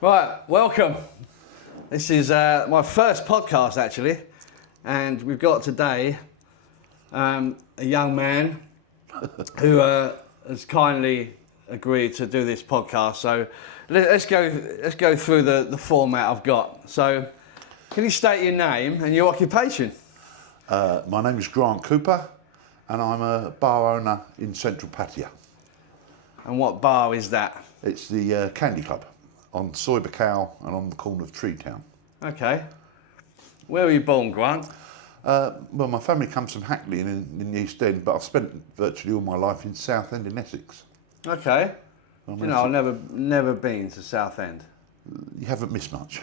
Right, welcome. This is my first podcast actually, and we've got today a young man who has kindly agreed to do this podcast. So let's go through the format I've got. So, can you state your name and your occupation? My name is Grant Cooper, and I'm a bar owner in central Pattaya. And what bar is that? It's the Candy Club on Soi Buakhao and on the corner of Treetown. Okay. Where were you born, Grant? Well, my family comes from Hackney in the East End, but I've spent virtually all my life in Southend in Essex. Okay. You know, I've never been to Southend. You haven't missed much.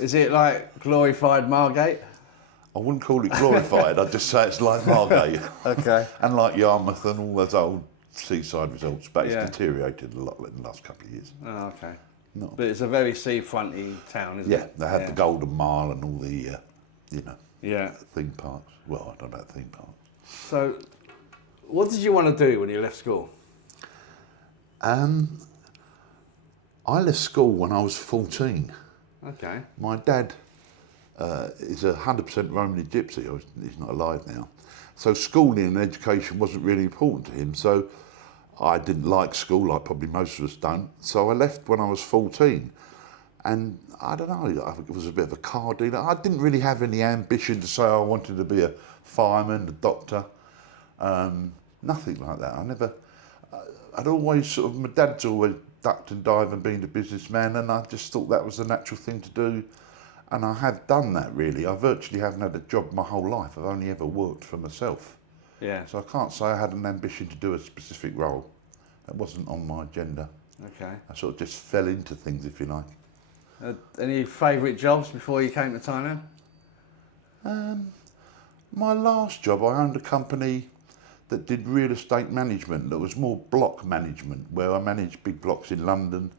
Is it like glorified Margate? I wouldn't call it glorified, I'd just say it's like Margate. Okay. And like Yarmouth and all those old seaside resorts, but it's Yeah. deteriorated a lot in the last couple of years. Oh, okay. No. But it's a very seafronty town, isn't it? Yeah, they had the Golden Mile and all the, Yeah. theme parks. Well, I don't know about theme parks. So, what did you want to do when you left school? I left school when I was 14. Okay. My dad is 100% Romany Gypsy. He's not alive now. So schooling and education wasn't really important to him. So I didn't like school, like probably most of us don't. So I left when I was 14. And I don't know, I think it was a bit of a car dealer. I didn't really have any ambition to say I wanted to be a fireman, a doctor. Nothing like that. I'd always sort of, my dad's always ducked and dived and been a businessman, and I just thought that was the natural thing to do. And I have done that really. I virtually haven't had a job my whole life. I've only ever worked for myself. Yeah. So I can't say I had an ambition to do a specific role. That wasn't on my agenda. Okay. I sort of just fell into things, if you like. Any favourite jobs before you came to Thailand? My last job, I owned a company that did real estate management, that was more block management, where I managed big blocks in London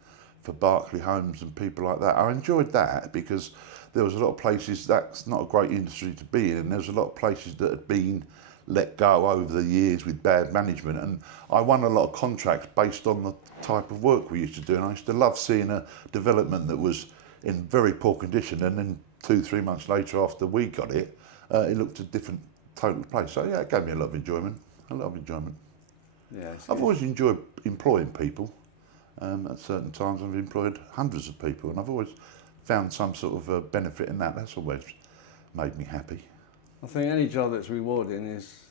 for Berkeley Homes and people like that. I enjoyed that because there was a lot of places, that's not a great industry to be in, and there was a lot of places that had been let go over the years with bad management, and I won a lot of contracts based on the type of work we used to do, and I used to love seeing a development that was in very poor condition, and then 2-3 months later after we got it, it looked a different total place. So yeah, it gave me a lot of enjoyment. Yeah. I've always enjoyed employing people. At certain times I've employed hundreds of people, and I've always found some sort of benefit in that. That's always made me happy. I think any job that's rewarding is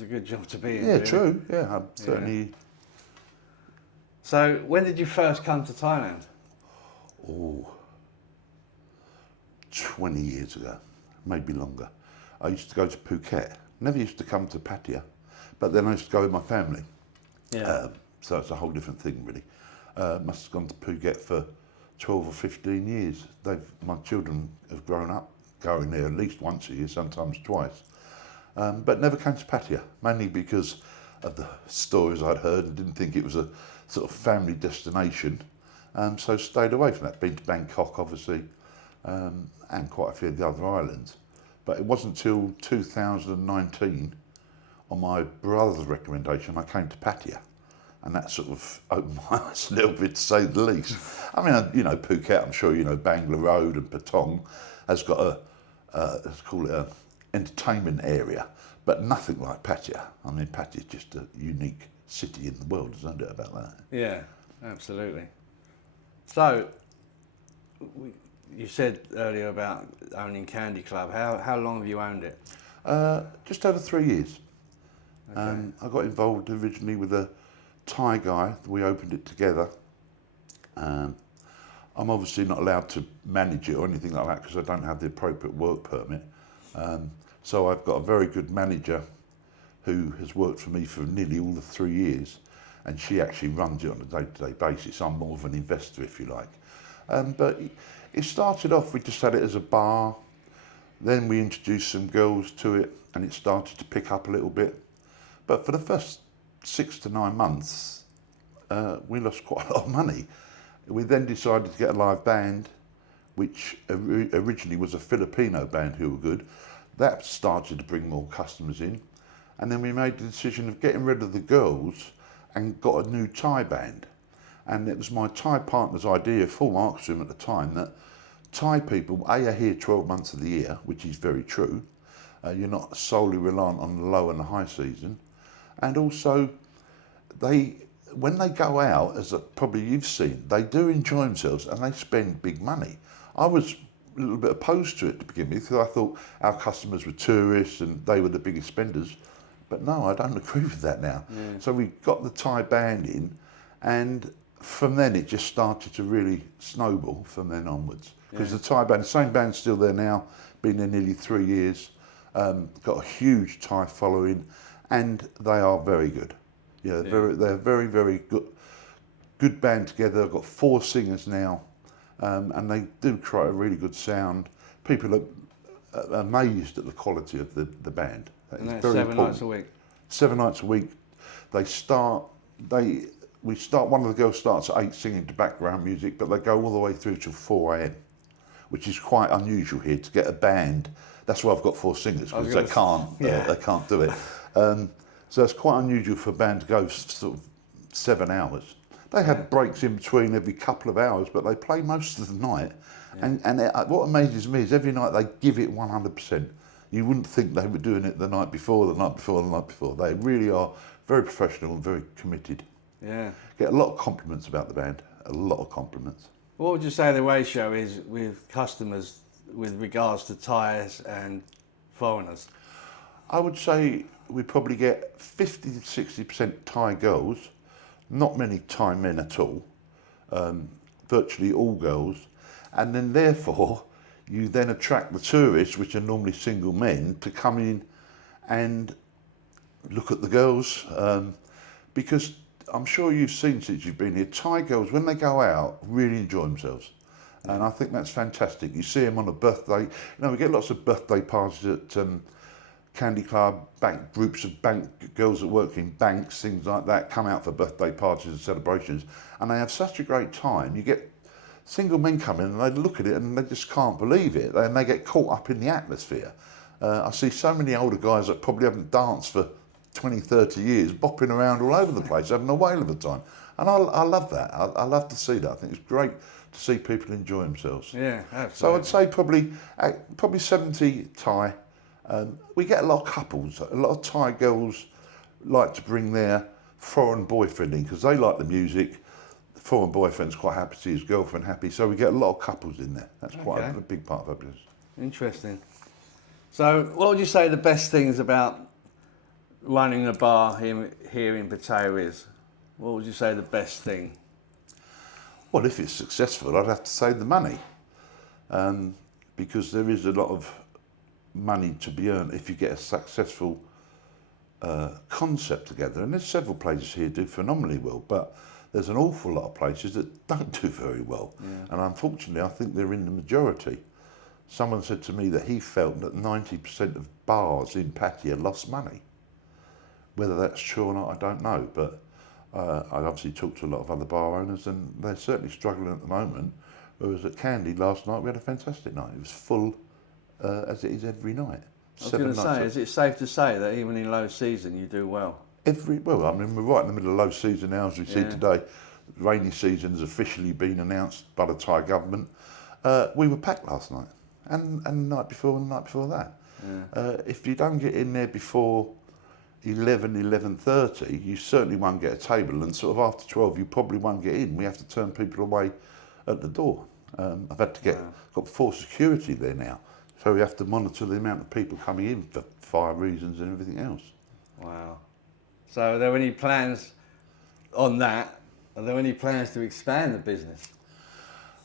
a good job to be in. Yeah, really. True. Yeah, I'm certainly. So, when did you first come to Thailand? 20 years ago, maybe longer. I used to go to Phuket. Never used to come to Pattaya, but then I used to go with my family. Yeah. So it's a whole different thing, really. Must have gone to Phuket for 12 or 15 years. My children have grown up going there at least once a year, sometimes twice. But never came to Pattaya, mainly because of the stories I'd heard and didn't think it was a sort of family destination. So stayed away from that. Been to Bangkok, obviously, and quite a few of the other islands. But it wasn't until 2019, on my brother's recommendation, I came to Pattaya. And that sort of opened my eyes a little bit, to say the least. I mean, Phuket, I'm sure you know, Bangla Road and Patong has got let's call it a entertainment area, but nothing like Pattaya. I mean, Pattaya is just a unique city in the world, isn't it, about that? Yeah, absolutely. So, you said earlier about owning Candy Club. How long have you owned it? Just over 3 years. Okay. I got involved originally with a Thai guy. We opened it together. I'm obviously not allowed to manage it or anything like that because I don't have the appropriate work permit. So I've got a very good manager who has worked for me for nearly all the 3 years, and she actually runs it on a day-to-day basis. I'm more of an investor, if you like. But it started off, we just had it as a bar. Then we introduced some girls to it, and it started to pick up a little bit. But for the first 6 to 9 months, we lost quite a lot of money. We then decided to get a live band, which originally was a Filipino band who were good. That started to bring more customers in. And then we made the decision of getting rid of the girls and got a new Thai band. And it was my Thai partner's idea, full marks to him at the time, that Thai people, are here 12 months of the year, which is very true. You're not solely reliant on the low and the high season. And also, when they go out, as probably you've seen, they do enjoy themselves and they spend big money. I was a little bit opposed to it to begin with, because I thought our customers were tourists and they were the biggest spenders. But no, I don't agree with that now. Yeah. So we got the Thai band in, and from then it just started to really snowball from then onwards. Because the Thai band, the same band's still there now, been there nearly 3 years, got a huge Thai following, and they are very good. They're very, very good band together. I've got 4 singers now, and they do create a really good sound. People are amazed at the quality of the band. And that's 7 nights a week? 7 nights a week. One of the girls starts at 8 singing to background music, but they go all the way through till 4 a.m, which is quite unusual here to get a band. That's why I've got 4 singers, because they can't do it. So it's quite unusual for a band to go sort of 7 hours. They have breaks in between every couple of hours, but they play most of the night. Yeah. And what amazes me is every night they give it 100%. You wouldn't think they were doing it the night before, the night before, the night before. They really are very professional and very committed. Yeah. Get a lot of compliments about the band, a lot of compliments. What would you say the ratio is with customers with regards to Thais and foreigners? I would say we probably get 50 to 60% Thai girls, not many Thai men at all, virtually all girls, and then therefore you then attract the tourists, which are normally single men, to come in and look at the girls, because I'm sure you've seen since you've been here, Thai girls, when they go out, really enjoy themselves. And I think that's fantastic. You see them on a birthday. We get lots of birthday parties at Candy Club, groups of girls that work in banks, things like that, come out for birthday parties and celebrations. And they have such a great time. You get single men come in and they look at it and they just can't believe it. And they get caught up in the atmosphere. I see so many older guys that probably haven't danced for 20, 30 years, bopping around all over the place, having a whale of a time. And I love that. I love to see that. I think it's great to see people enjoy themselves. Yeah, absolutely. So I'd say probably 70 Thai. We get a lot of couples. A lot of Thai girls like to bring their foreign boyfriend in because they like the music. The foreign boyfriend's quite happy to see his girlfriend happy. So we get a lot of couples in there. That's quite a big part of our business. Interesting. So what would you say the best things about running a bar here in Pattaya is? What would you say the best thing? Well, if it's successful, I'd have to say the money, because there is a lot of money to be earned if you get a successful concept together. And there's several places here do phenomenally well, but there's an awful lot of places that don't do very well. Yeah. And unfortunately, I think they're in the majority. Someone said to me that he felt that 90% of bars in Pattaya lost money. Whether that's true or not, I don't know, but I obviously talked to a lot of other bar owners and they're certainly struggling at the moment. Whereas at Candy last night, we had a fantastic night. It was full, as it is every night. I was going to say, is it safe to say that even in low season you do well? Well, I mean, we're right in the middle of low season now, as we see today. Rainy season has officially been announced by the Thai government. We were packed last night, and the night before and the night before that. Yeah. If you don't get in there before 11:30, you certainly won't get a table, and sort of after 12 you probably won't get in. We have to turn people away at the door. I've had to got full security there now, so we have to monitor the amount of people coming in for fire reasons and everything else. Wow. So are there any plans on that? Are there any plans to expand the business?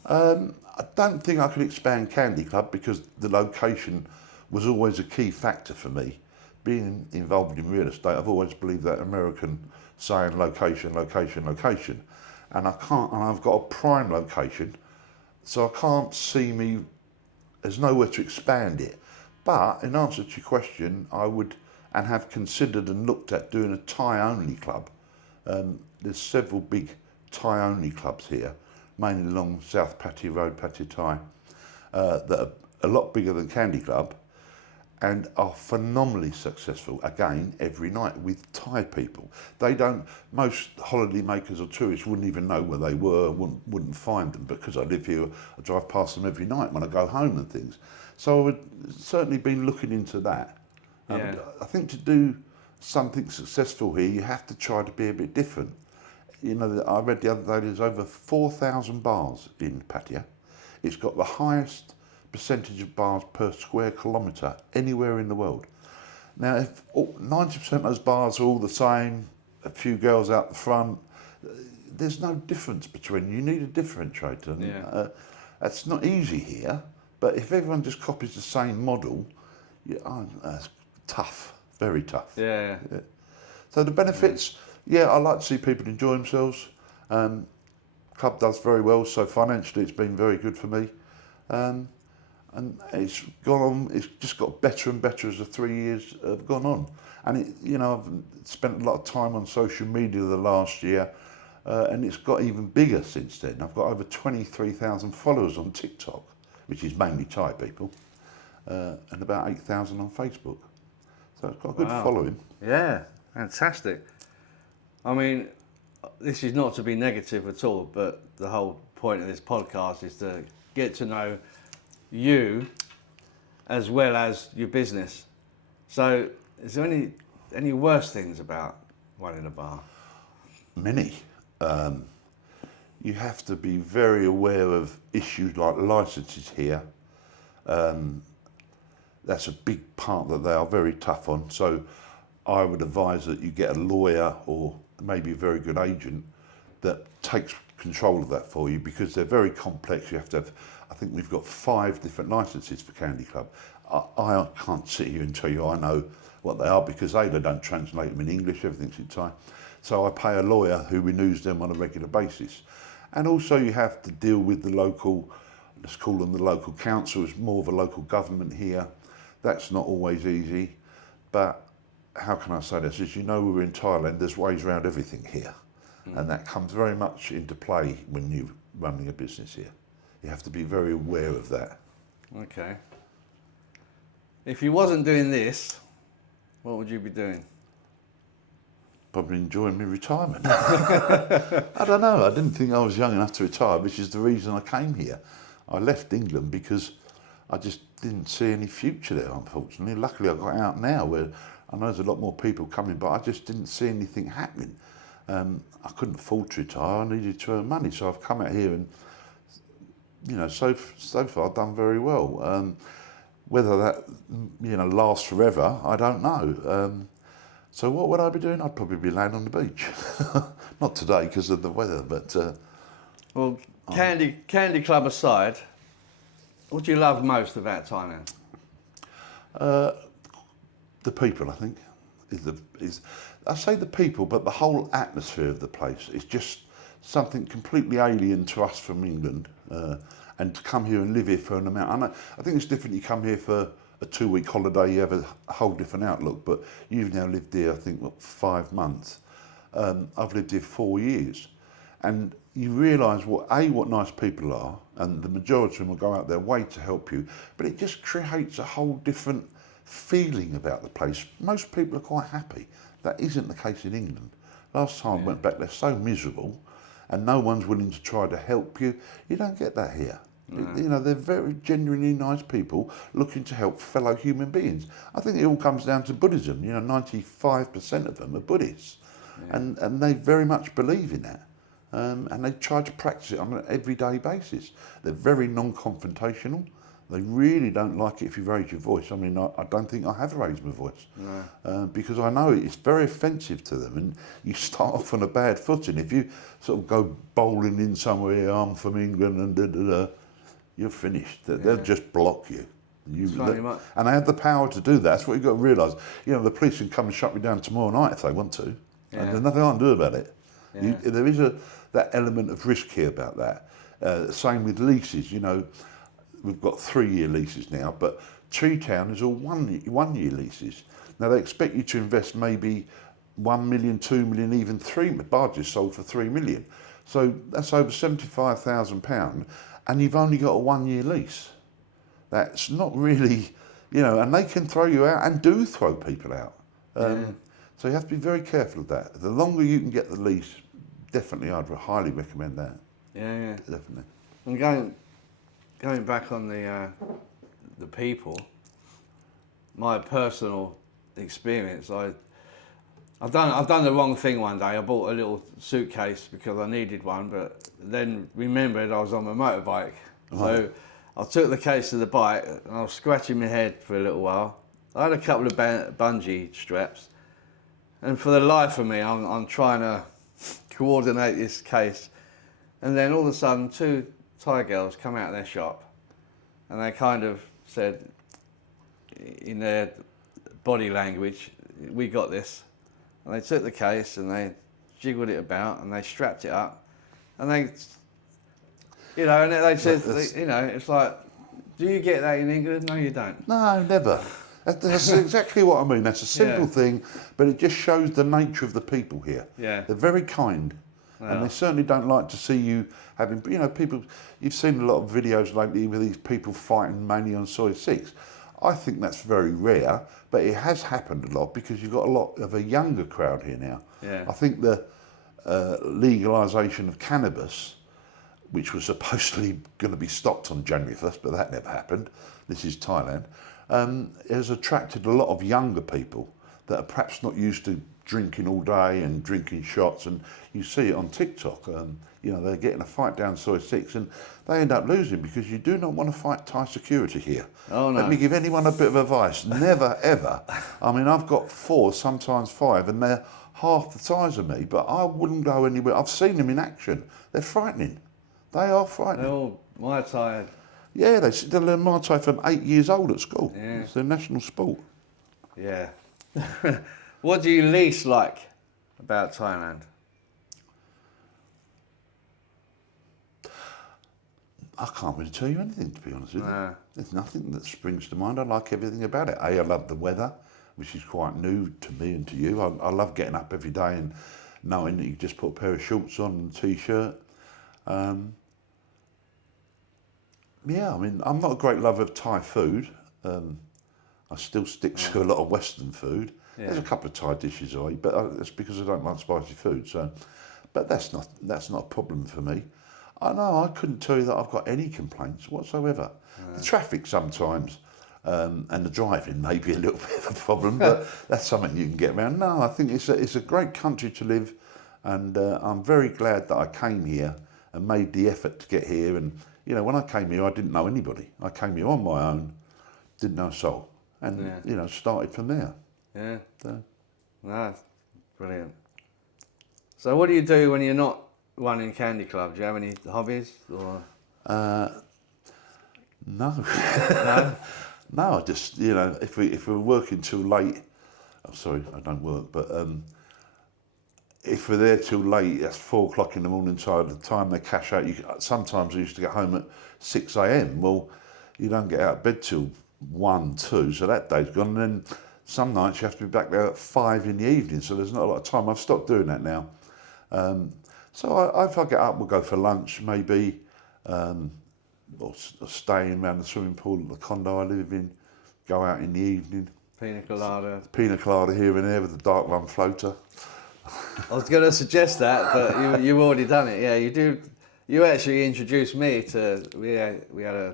I don't think I could expand Candy Club because the location was always a key factor for me. Being involved in real estate, I've always believed that American saying location, location, location. And I've got a prime location, so I can't see there's nowhere to expand it. But in answer to your question, I would and have considered and looked at doing a Thai-only club. There's several big Thai-only clubs here, mainly along South Pattaya Road, Pattaya Thai, that are a lot bigger than Candy Club. and are phenomenally successful, again, every night with Thai people. They don't, most holiday makers or tourists wouldn't even know where they were, wouldn't find them, because I live here, I drive past them every night when I go home and things. So I would certainly been looking into that. Yeah. I think to do something successful here, you have to try to be a bit different. You know, I read the other day there's over 4,000 bars in Pattaya. It's got the highest percentage of bars per square kilometre anywhere in the world. Now, if 90% of those bars are all the same, a few girls out the front, there's no difference between. You need a differentiator. And, Yeah. that's not easy here, but if everyone just copies the same model, that's tough, very tough. Yeah. So the benefits, I like to see people enjoy themselves. Club does very well, so financially it's been very good for me. And it's gone on, it's just got better and better as the 3 years have gone on. And I've spent a lot of time on social media the last year, and it's got even bigger since then. I've got over 23,000 followers on TikTok, which is mainly Thai people, and about 8,000 on Facebook. So it's got a good following. Yeah, fantastic. I mean, this is not to be negative at all, but the whole point of this podcast is to get to know you as well as your business. So is there any worse things about running a bar? Many. You have to be very aware of issues like licences here. That's a big part that they are very tough on. So I would advise that you get a lawyer or maybe a very good agent that takes control of that for you, because they're very complex. You have to have, I think we've got 5 different licences for Candy Club. I can't sit here and tell you I know what they are, because they don't translate them in English, everything's in Thai. So I pay a lawyer who renews them on a regular basis. And also you have to deal with the local, let's call them the local council, it's more of a local government here. That's not always easy, but how can I say this? As you know, we're in Thailand, there's ways around everything here. And that comes very much into play when you're running a business here. You have to be very aware of that. Okay. If you wasn't doing this, what would you be doing? Probably enjoying my retirement. I don't know, I didn't think I was young enough to retire, which is the reason I came here. I left England because I just didn't see any future there, unfortunately. Luckily I got out now, where I know there's a lot more people coming, but I just didn't see anything happening. I couldn't afford to retire, I needed to earn money, so I've come out here and, so far I've done very well. Whether that, lasts forever, I don't know. So what would I be doing? I'd probably be laying on the beach. Not today because of the weather, but... Well, Candy Club aside, what do you love most about Thailand? The people, I think, I say the people, but the whole atmosphere of the place is just something completely alien to us from England. And to come here and live here for an amount, I think it's different. You come here for a 2-week holiday, you have a whole different outlook. But you've now lived here, I think, 5 months. I've lived here 4 years, and you realise what nice people are, and the majority of them will go out their way to help you. But it just creates a whole different feeling about the place. Most people are quite happy. That isn't the case in England. Last time I went back, they're so miserable, and no one's willing to try to help you. You don't get that here. No. They're very genuinely nice people looking to help fellow human beings. I think it all comes down to Buddhism. 95% of them are Buddhists, and they very much believe in that. And they try to practice it on an everyday basis. They're very non-confrontational. They really don't like it if you raise your voice. I mean, I don't think I have raised my voice, because I know it's very offensive to them, and you start off on a bad footing. If you sort of go bowling in somewhere, I'm from England, and you're finished. They'll just block you. And they have the power to do that. That's what you've got to realise. The police can come and shut me down tomorrow night if they want to, and there's nothing I can do about it. Yeah. There is that element of risk here about that. Same with leases. We've got 3-year leases now, but Tree Town is all 1-year leases. Now they expect you to invest maybe 1 million, 2 million, even 3 million. Barges sold for 3 million. So that's over £75,000, and you've only got a 1-year lease. That's not really, you know, and they can throw you out and do throw people out. So you have to be very careful of that. The longer you can get the leash, definitely I'd highly recommend that. Yeah. Definitely. And going back on the people, my personal experience, I've done the wrong thing one day. I bought a little suitcase because I needed one, but then remembered I was on my motorbike. So I took the case to the bike and I was scratching my head for a little while. I had a couple of bungee straps, and for the life of me, I'm trying to coordinate this case, and then all of a sudden 2 Thai girls come out of their shop, and they kind of said, in their body language, "We got this." And they took the case and they jiggled it about and they strapped it up, and they, you know, and they said, you know, it's like, do you get that in England? No, you don't. No, never. That's exactly what I mean. That's a simple thing, but it just shows the nature of the people here. Yeah. They're very kind, and they certainly don't like to see you having, you know, people. You've seen a lot of videos lately with these people fighting mainly on Soi 6. I think that's very rare, but it has happened a lot because you've got a lot of a younger crowd here now. Yeah. I think the legalisation of cannabis, which was supposedly going to be stopped on January 1st, but that never happened. This is Thailand. Has attracted a lot of younger people that are perhaps not used to drinking all day and drinking shots, and you see it on TikTok. You know, they're getting a fight down Soi 6 and they end up losing because you do not want to fight Thai security here. Oh, no. Let me give anyone a bit of advice. Never, ever. I mean, I've got 4, sometimes 5, and they're half the size of me, but I wouldn't go anywhere. I've seen them in action. They're frightening. They are frightening. They're all Muay Thai. Yeah, they learn Muay Thai from 8 years old at school. Yeah. It's their national sport. Yeah. What do you least like about Thailand? I can't really tell you anything, to be honest with you. No. There's nothing that springs to mind. I like everything about it. I love the weather, which is quite new to me and to you. I love getting up every day and knowing that you just put a pair of shorts on and a t-shirt. Yeah, I mean, I'm not a great lover of Thai food. I still stick to a lot of Western food. Yeah. There's a couple of Thai dishes I eat, but that's because I don't like spicy food. So, but that's not a problem for me. I know I couldn't tell you that I've got any complaints whatsoever. The traffic sometimes and the driving may be a little bit of a problem, but that's something you can get around. No, I think it's a great country to live, and I'm very glad that I came here and made the effort to get here. And you know, when I came here, I didn't know anybody. I came here on my own, didn't know a soul, and you know, started from there. Yeah. So. No, brilliant. So what do you do when you're not running Candy Club? Do you have any hobbies? Or? No. No? No, I just, you know, if we're working too late, I'm sorry, I don't work, but if we're there too late, that's 4 o'clock in the morning, so by the time they cash out, sometimes I used to get home at 6 a.m. Well, you don't get out of bed till 1, 2, so that day's gone. And then some nights you have to be back there at 5 in the evening, so there's not a lot of time. I've stopped doing that now. So if I get up, we'll go for lunch, maybe, or staying around the swimming pool at the condo I live in, go out in the evening. Pina colada. Pina colada here and there with the dark rum floater. I was going to suggest that, but you've already done it. Yeah, you do. You actually introduced me to. We had a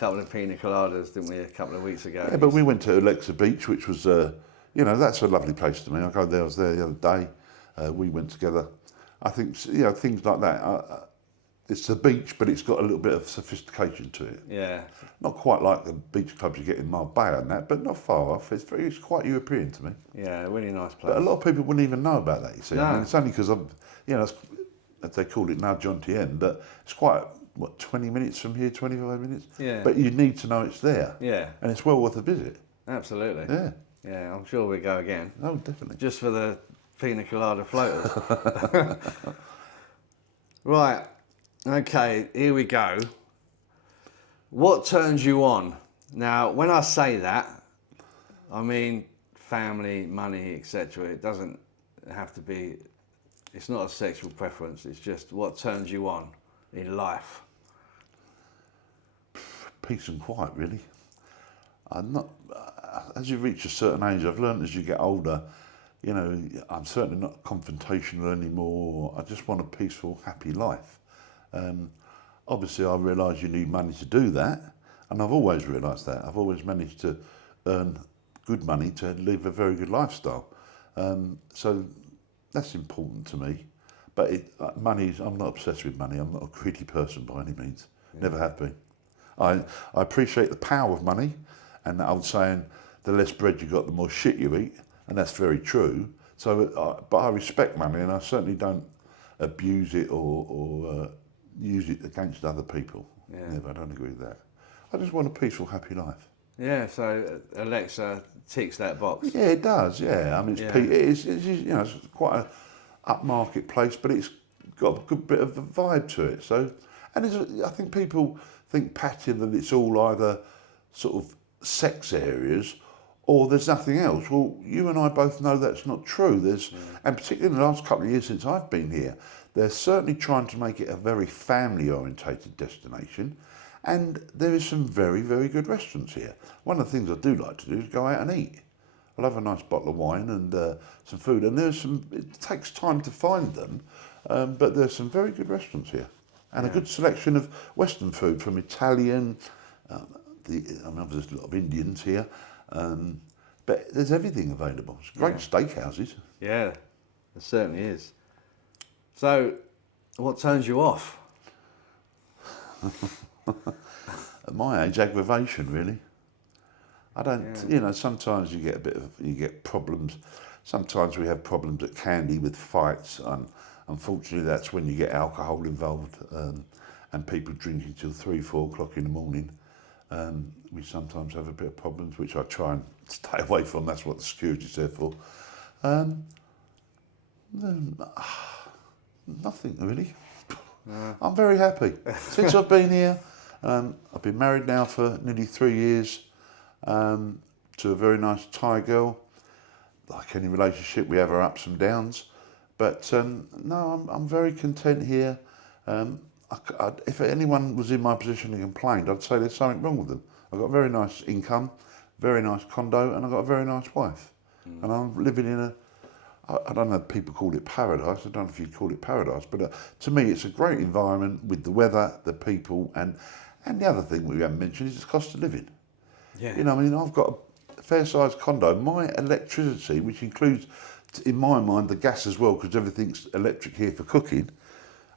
couple of pina coladas, didn't we, a couple of weeks ago? Yeah, but we went to Alexa Beach, which was, you know, that's a lovely place to me. I was there the other day. We went together. I think, you know, things like that. It's a beach, but it's got a little bit of sophistication to it. Yeah. Not quite like the beach clubs you get in Marbella and that, but not far off. It's quite European to me. Yeah, really nice place. But a lot of people wouldn't even know about that, you see. No. I mean, it's only because I'm, you know, as they call it now, John Tien, but it's quite, 20 minutes from here, 25 minutes? Yeah. But you need to know it's there. Yeah. And it's well worth a visit. Absolutely. Yeah. Yeah, I'm sure we'll go again. Oh, definitely. Just for the pina colada floaters. Right. Okay, here we go. What turns you on? Now, when I say that, I mean family, money, etc. It doesn't have to be, it's not a sexual preference, it's just what turns you on in life. Peace and quiet, really. I'm not. As you reach a certain age, I've learned as you get older, you know, I'm certainly not confrontational anymore. I just want a peaceful, happy life. Obviously, I realise you need money to do that, and I've always realised that. I've always managed to earn good money to live a very good lifestyle. So that's important to me. But I'm not obsessed with money. I'm not a greedy person by any means. Never have been. I appreciate the power of money, and that old saying, the less bread you got, the more shit you eat, and that's very true. So, but I respect money, and I certainly don't abuse it or use it against other people. Yeah. Never, I don't agree with that. I just want a peaceful, happy life. Yeah, so Alexa ticks that box. Yeah, it does. Yeah, I mean, it's you know, it's quite a upmarket place, but it's got a good bit of a vibe to it. So, and I think people think Pattaya that it's all either sort of sex areas or there's nothing else. Well, you and I both know that's not true. And particularly in the last couple of years since I've been here, they're certainly trying to make it a very family-orientated destination. And there is some very, very good restaurants here. One of the things I do like to do is go out and eat. I'll have a nice bottle of wine and some food. And it takes time to find them, but there's some very good restaurants here. And a good selection of Western food, from Italian, I mean, there's a lot of Indians here, but there's everything available. It's great steakhouses. Yeah, it certainly is. So, what turns you off? At my age, aggravation, really. I don't, you know, sometimes you get problems. Sometimes we have problems at Candy with fights, and unfortunately that's when you get alcohol involved, and people drinking till 3, 4 o'clock in the morning. We sometimes have a bit of problems, which I try and stay away from. That's what the security's there for. Nothing really. I'm very happy. Since I've been here, I've been married now for nearly 3 years to a very nice Thai girl. Like any relationship, we have our ups and downs. But no, I'm very content here. If anyone was in my position and complained, I'd say there's something wrong with them. I've got a very nice income, very nice condo, and I've got a very nice wife. And I'm living in I don't know if people call it paradise. I don't know if you'd call it paradise, but to me, it's a great environment with the weather, the people, and the other thing we haven't mentioned is the cost of living. Yeah. You know, I mean, I've got a fair-sized condo. My electricity, which includes, in my mind, the gas as well, because everything's electric here for cooking,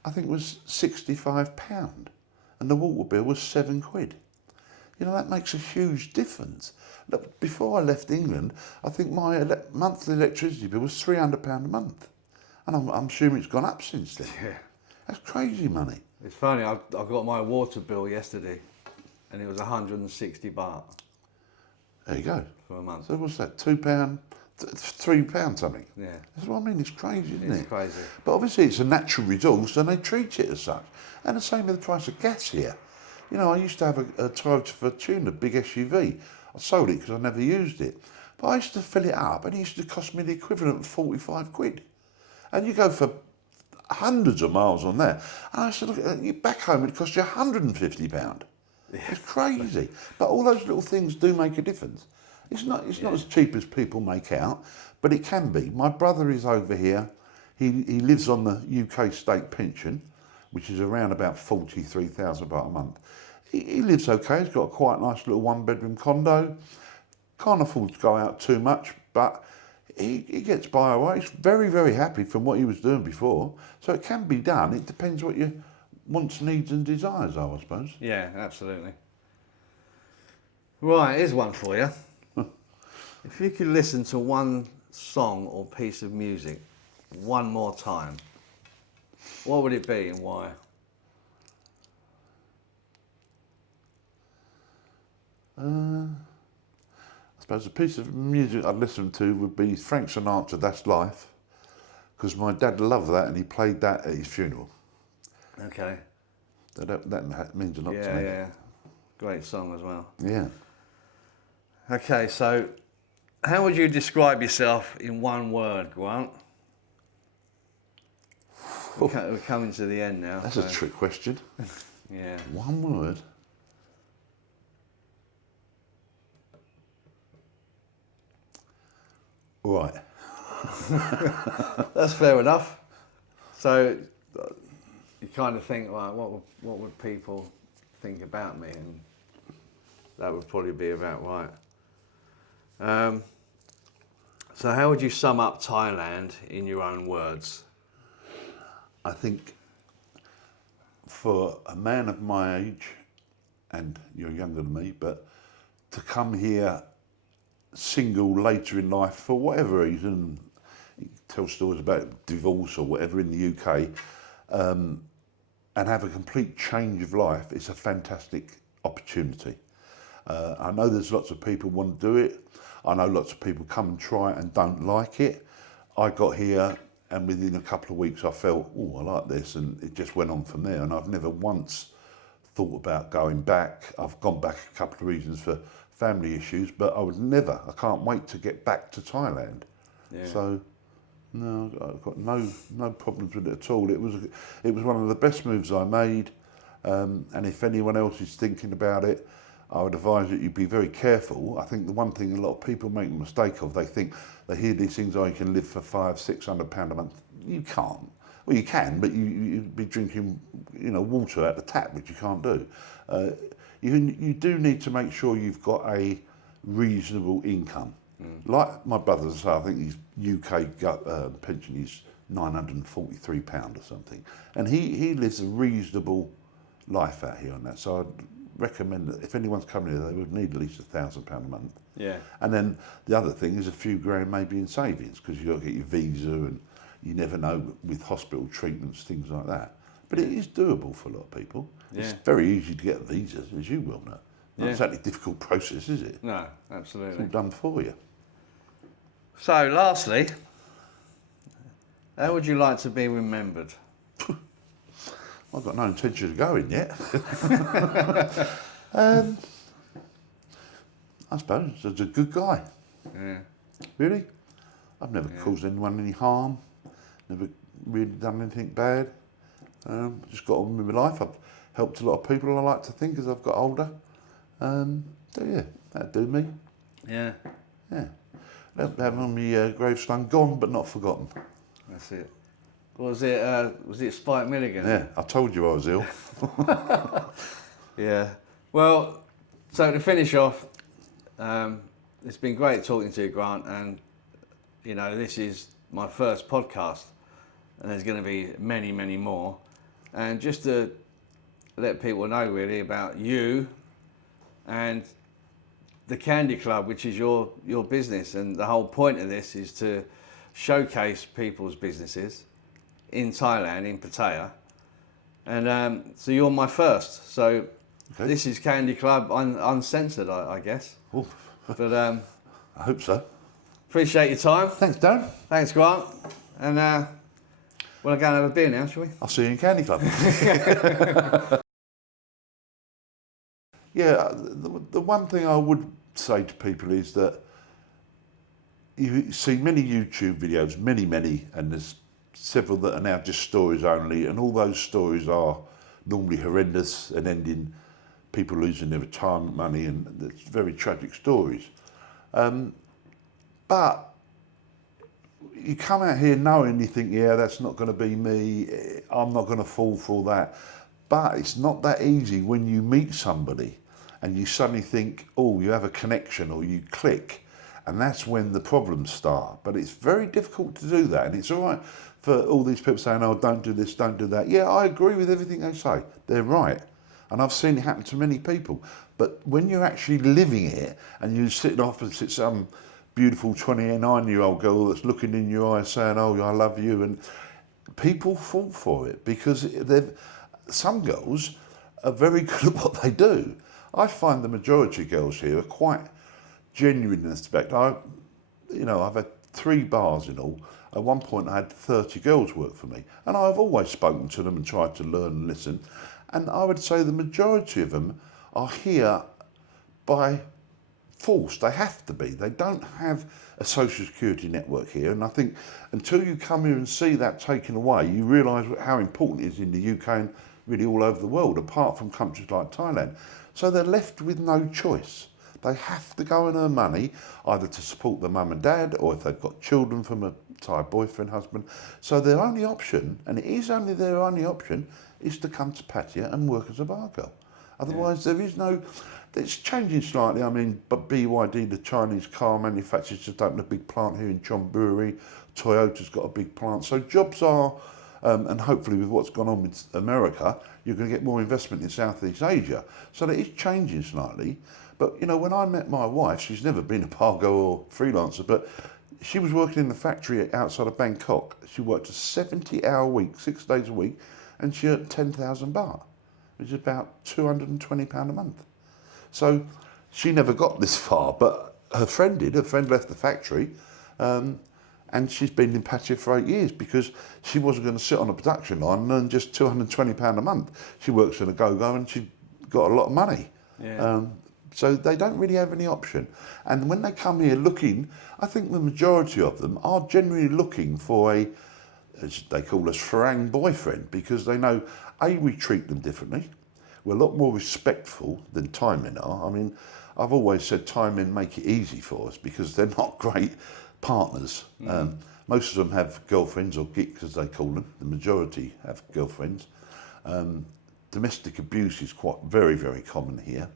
I think was £65, and the water bill was £7. You know, that makes a huge difference. Look, before I left England, I think my monthly electricity bill was £300 a month. And I'm assuming it's gone up since then. Yeah. That's crazy money. It's funny, I got my water bill yesterday, and it was 160 baht There you go. for a month. So what's that, £2, £3 something? Yeah. That's what I mean, it's crazy, isn't it? It's crazy. But obviously it's a natural resource and they treat it as such. And the same with the price of gas here. You know, I used to have a Toyota Fortuna, big SUV. I sold it because I never used it. But I used to fill it up and it used to cost me the equivalent of £45. And you go for hundreds of miles on that. And I said, look, back home it cost you £150. Yeah. It's crazy. But all those little things do make a difference. It's not as cheap as people make out, but it can be. My brother is over here. He lives on the UK state pension, which is around about 43,000 baht a month. He lives okay. He's got a quite nice little one-bedroom condo. Can't afford to go out too much, but he gets by all right. He's very, very happy from what he was doing before. So it can be done. It depends what your wants, needs and desires are, I suppose. Yeah, absolutely. Right, here's one for you. If you could listen to one song or piece of music one more time, what would it be and why? I suppose a piece of music I'd listen to would be Frank Sinatra, That's Life, because my dad loved that and he played that at his funeral. Okay. That means a lot to me. Yeah. Great song as well. Yeah. Okay, so how would you describe yourself in one word, Grant? We're coming to the end now. That's a trick question. Yeah. One word. Right. That's fair enough. So you kind of think, well, what would people think about me? And that would probably be about right. So how would you sum up Thailand in your own words? I think for a man of my age, and you're younger than me, but to come here single later in life for whatever reason, tell stories about divorce or whatever in the UK, and have a complete change of life, it's a fantastic opportunity. I know there's lots of people want to do it. I know lots of people come and try it and don't like it. I got here and within a couple of weeks I felt, oh, I like this, and it just went on from there. And I've never once thought about going back. I've gone back a couple of reasons for family issues, but I can't wait to get back to Thailand. Yeah. So, no, I've got no problems with it at all. It was one of the best moves I made, and if anyone else is thinking about it, I would advise that you be very careful. I think the one thing a lot of people make a mistake of, they hear these things, oh, you can live for £500-600 a month. You can't. Well, you can, but you'd be drinking, water out the tap, which you can't do. You do need to make sure you've got a reasonable income. Like my brother say, I think his UK pension is £943 or something, and he lives a reasonable life out here on that. So I'd recommend that if anyone's coming here, they would need at least £1,000 a month. Yeah. And then the other thing is a few grand maybe in savings, because you've got to get your visa, and you never know with hospital treatments, things like that. But it is doable for a lot of people. Yeah. It's very easy to get visas, as you well know. Not Yeah. exactly a difficult process, is it? No, It's absolutely. all done for you. So, lastly, how would you like to be remembered? I've got no intention of going yet. I suppose as a good guy. Yeah. Really? I've never caused anyone any harm, never really done anything bad. Just got on with my life. I've helped a lot of people, I like to think, as I've got older. So yeah, that'd do me. Yeah. Yeah. Have on my gravestone, gone but not forgotten. That's it. Was it Spike Milligan? Yeah, I told you I was ill. Yeah. Well, so to finish off, it's been great talking to you, Grant, and this is my first podcast, and there's going to be many, many more. And just to let people know really about you and the Candy Club, which is your business, and the whole point of this is to showcase people's businesses in Thailand, in Pattaya. And so you're my first. So Okay. this is Candy Club uncensored, I guess. Oof. But I hope so. appreciate your time. Thanks, Darren. Thanks, Grant. And we'll go and have a beer now, shall we? I'll see you in Candy Club. Yeah, the one thing I would say to people is that you see many YouTube videos, many, and there's several that are now just stories only, and all those stories are normally horrendous and end in people losing their retirement money, and it's very tragic stories. But you come out here knowing, you think, yeah, that's not going to be me, I'm not going to fall for all that. But it's not that easy when you meet somebody and you suddenly think, oh, you have a connection or you click, and that's when the problems start. But it's very difficult to do that, and it's all right for all these people saying, oh, don't do this, don't do that. Yeah, I agree with everything they say. They're right. And I've seen it happen to many people. But when you're actually living it and you're sitting opposite some beautiful 29-year-old girl that's looking in your eyes saying, oh, I love you, and people fall for it because some girls are very good at what they do. I find the majority of girls here are quite genuine in this respect. I've had 3 bars in all. At one point I had 30 girls work for me, and I've always spoken to them and tried to learn and listen. And I would say the majority of them are here by force. They have to be. They don't have a social security network here. And I think until you come here and see that taken away, you realise how important it is in the UK and really all over the world, apart from countries like Thailand. So they're left with no choice. They have to go and earn money either to support their mum and dad or if they've got children from a Thai boyfriend, husband. So their only option, and it is only their only option, is to come to Pattaya and work as a bar girl. Otherwise, there is no. It's changing slightly. I mean, but BYD, the Chinese car manufacturers, just opened a big plant here in Chonburi. Toyota's got a big plant. So jobs are, and hopefully with what's gone on with America, you're going to get more investment in Southeast Asia. So that is changing slightly. But, you know, when I met my wife, she's never been a bar girl or freelancer, but she was working in the factory outside of Bangkok. She worked a 70-hour week, 6 days a week, and she earned 10,000 baht, which is about £220 a month. So she never got this far, but her friend did. Her friend left the factory, and she's been in Pattaya for 8 years because she wasn't going to sit on a production line and earn just £220 a month. She works in a go-go and she got a lot of money. Yeah. So they don't really have any option. And when they come here looking, I think the majority of them are generally looking for a, as they call us, farang boyfriend, because they know, A, we treat them differently. We're a lot more respectful than Thai men are. I mean, I've always said Thai men make it easy for us because they're not great partners. Most of them have girlfriends or geeks, as they call them. The majority have girlfriends. Domestic abuse is quite very, very common here.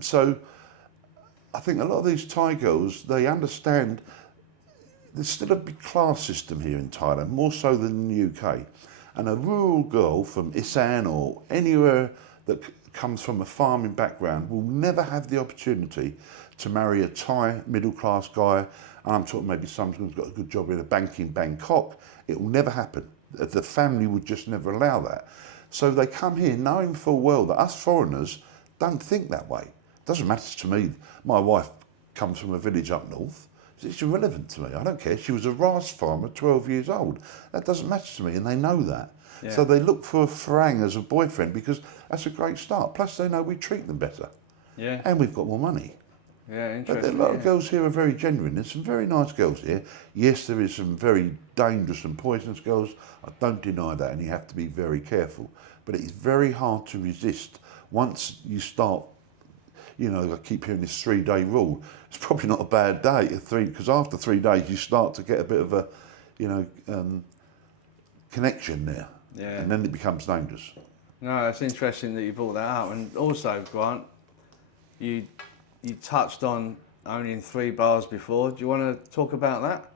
So I think a lot of these Thai girls, they understand there's still a big class system here in Thailand, more so than in the UK. And a rural girl from Isan or anywhere that comes from a farming background will never have the opportunity to marry a Thai middle-class guy. And I'm talking maybe someone who's got a good job in a bank in Bangkok. It will never happen. The family would just never allow that. So they come here knowing full well that us foreigners don't think that way. It doesn't matter to me. My wife comes from a village up north. It's irrelevant to me. I don't care. She was a rice farmer, 12 years old. That doesn't matter to me, and they know that. Yeah. So they look for a farang as a boyfriend because that's a great start. Plus, they know we treat them better. Yeah. And we've got more money. Yeah, But interesting. a lot of girls here are very genuine. There's some very nice girls here. Yes, there is some very dangerous and poisonous girls. I don't deny that, and you have to be very careful. But it's very hard to resist once you start. You know, I keep hearing this 3-day rule. It's probably not a bad day, because after 3 days you start to get a bit of a, you know, connection there. Yeah. And then it becomes dangerous. No, it's interesting that you brought that up. And also, Grant, you touched on owning 3 bars before. Do you want to talk about that?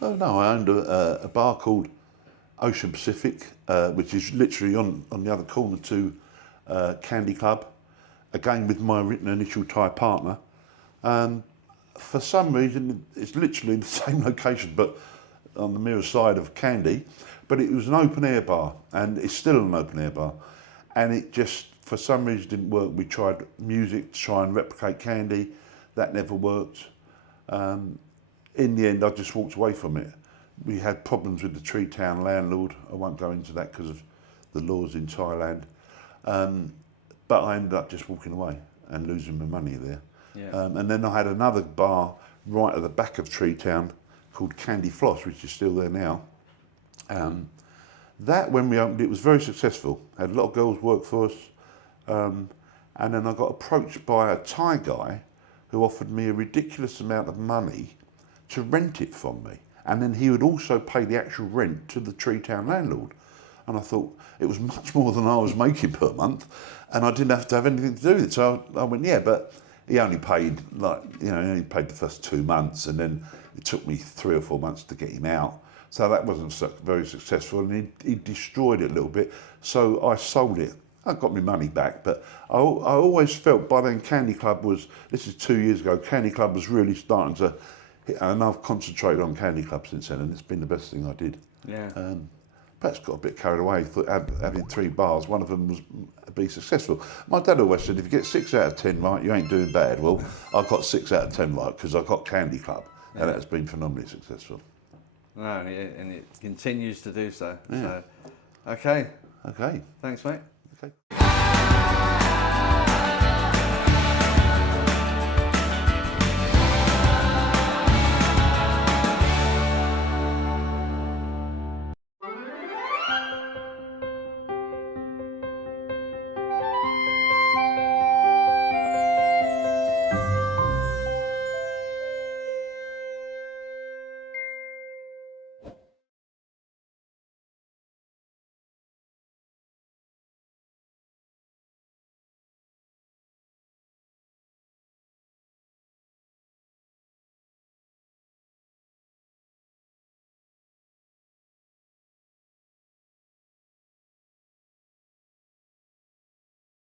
Oh no, I owned a bar called Ocean Pacific, which is literally on the other corner to Candy Club. Again with my initial Thai partner. For some reason, it's literally the same location, but on the mirror side of Candy. But it was an open air bar, and it's still an open air bar. And it just, for some reason, didn't work. We tried music to try and replicate Candy. That never worked. In the end, I just walked away from it. We had problems with the Tree Town landlord. I won't go into that because of the laws in Thailand. But I ended up just walking away and losing my money there. Yeah. And then I had another bar right at the back of Tree Town called Candy Floss, which is still there now. That, when we opened it, was very successful. Had a lot of girls work for us. And then I got approached by a Thai guy who offered me a ridiculous amount of money to rent it from me. And then he would also pay the actual rent to the Tree Town landlord. And I thought it was much more than I was making per month, and I didn't have to have anything to do with it. So I went, yeah, but he only paid he only paid the first 2 months, and then it took me 3 or 4 months to get him out. So that wasn't very successful, and he destroyed it a little bit. So I sold it. I got my money back, but I always felt by then Candy Club was, this is 2 years ago, Candy Club was really starting to hit, and I've concentrated on Candy Club since then, and it's been the best thing I did. Yeah. Perhaps got a bit carried away, thought having 3 bars, one of them was be successful. My dad always said, if you get 6 out of 10 right, you ain't doing bad. Well, I got 6 out of 10 right because I got Candy Club, and that's been phenomenally successful. No, and it continues to do so. Yeah. So, okay. Okay. Thanks, mate. Okay.